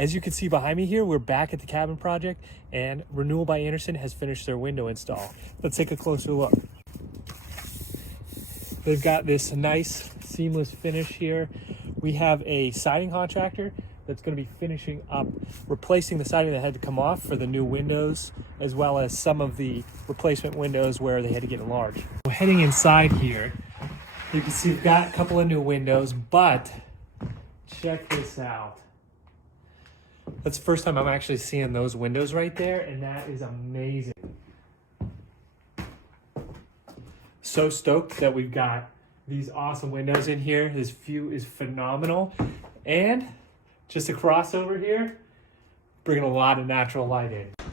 As you can see behind me here, we're back at the cabin project, and Renewal by Andersen has finished their window install. Let's take a closer look. They've got this nice seamless finish here. We have a siding contractor that's going to be finishing up, replacing the siding that had to come off for the new windows, as well as some of the replacement windows where they had to get enlarged. We're heading inside here. You can see we've got a couple of new windows, but check this out. That's the first time I'm actually seeing those windows right there, and that is amazing. So stoked that we've got these awesome windows in here. This view is phenomenal. And just a crossover here, bringing a lot of natural light in.